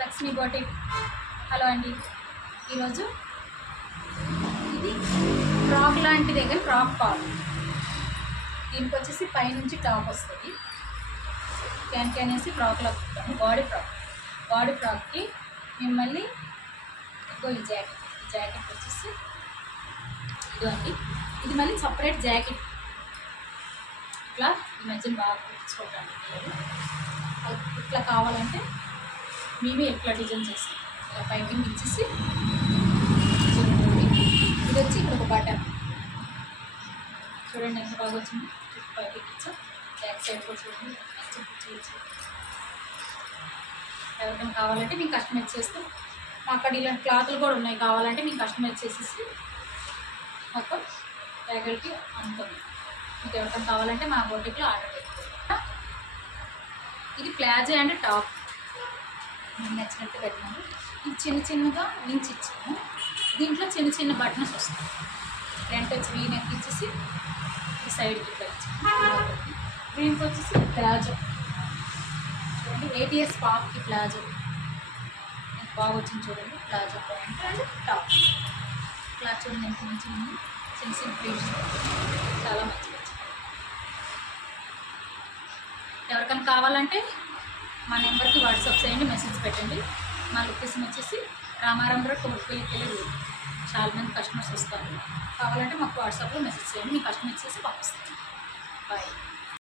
Lakshmi boutique. Hello అండి. ఈరోజు ఇది ఫ్రాక్ లాంటిదే కానీ ఫ్రాక్ కాదు. దీనికి వచ్చేసి పైనుంచి టాప్ వస్తుంది. క్యాన్ వేసి ఫ్రాక్లో బాడీ ఫ్రాక్కి మిమ్మల్ని ఈ జాకెట్ వచ్చేసి ఇదిగోండి. ఇది మళ్ళీ సపరేట్ జాకెట్. ఇట్లా ఈ మధ్యన బాగా కుట్టించుకోవడానికి ఇట్లా కావాలంటే మేమే ఎట్లా డిజైన్ చేస్తాం. ఇలా పైపింగ్ ఇచ్చేసి ఇది వచ్చి ఇక్కడ ఒక బటన్ చూడండి ఎంత బాగా వచ్చింది. పైపింగ్ ఇచ్చా బ్యాక్ సైడ్ కూడా చూడండి మంచిగా చేయొచ్చు. ఎవరికైనా కావాలంటే మేము కస్టమైజ్ చేస్తాం. అక్కడ ఇలాంటి క్లాతులు కూడా ఉన్నాయి. కావాలంటే మేము కస్టమైజ్ చేసేసి మొత్తం బ్యాగులకి అమ్ముతుంది. మీకు ఎవరికైనా కావాలంటే మా బోటిక్లో ఆర్డర్ పెట్టుకోండి. ఇది ప్లాజో అండ్ టాప్ మీకు నచ్చినట్టు పెట్టినాము. ఇది చిన్నగా వించి ఇచ్చాము. దీంట్లో చిన్న బటన్స్ వస్తాయి. ఫ్రంట్ వచ్చి వీ నెక్ ఇచ్చేసి ఈ సైడ్కి ఇట్లా ఇచ్చాము. దీనికి వచ్చేసి ప్లాజో చూడండి. 8 years పాప్కి ప్లాజో బాగా వచ్చింది చూడండి. Palazzo pant and top cloth చూడండి ఎంత మంచిగా ఉంది. చిన్న ప్లీట్స్ చాలా మంచిగా వచ్చింది. ఎవరికైనా కావాలంటే మా నెంబర్కి వాట్సాప్ చేయండి, మెసేజ్ పెట్టండి. మా లొకేషన్ వచ్చేసి రామారాం రోడ్ కోటిపల్లికి చాలా మంది కస్టమర్స్ వస్తారు. కావాలంటే మాకు వాట్సాప్లో మెసేజ్ చేయండి. మీ కస్టమర్ చేసి పంపిస్తాను. బాయ్.